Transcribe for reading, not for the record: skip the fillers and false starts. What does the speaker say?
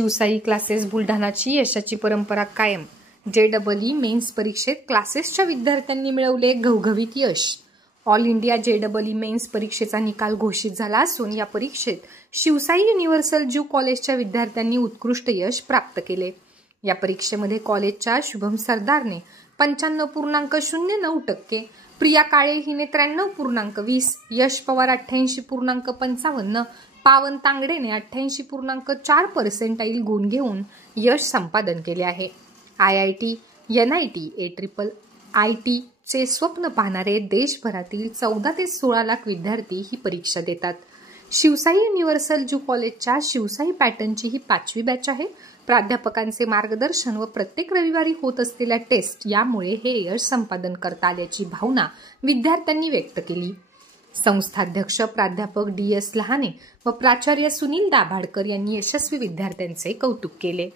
Shivsai classes बुलढाणाची यशाची परंपरा कायम. JEE मेन्स परीक्षेत क्लासेसच्या विद्यार्थ्यांनी मिळवले घवघवीत यश. ऑल इंडिया JEE मेन्स परीक्षेचा निकाल घोषित झाला असून या परीक्षेत शिवसाई युनिव्हर्सल ज्यू कॉलेजच्या विद्यार्थ्यांनी उत्कृष्ट यश प्राप्त केले. या परीक्षेमध्ये कॉलेजच्या शुभम सरदारने 95.09%, प्रिया काळे हिने 93.20%, यश पवार 88.55%, पावन तांगडेने 88.4% गुण घेऊन यश संपादन केले आहे. IIT, NIT, AIIIT चे स्वप्न पाहणारे देशभरातील 14 ते 16 लाख विद्यार्थी ही परीक्षा देतात. शिवसाई युनिव्हर्सल ज्यू कॉलेजच्या शिवसाई पॅटर्नची ही 5वी बॅच आहे. प्राध्यापकांचे मार्गदर्शन व प्रत्येक रविवारी होत असलेल्या टेस्ट यामुळे हे यश संपादन करता आल्याची भावना विद्यार्थ्यांनी व्यक्त केली. संस्थाध्यक्ष प्राध्यापक DS लहाने व प्राचार्य सुनील दाभाडकर यांनी यशस्वी विद्यार्थ्यांचे कौतुक केले.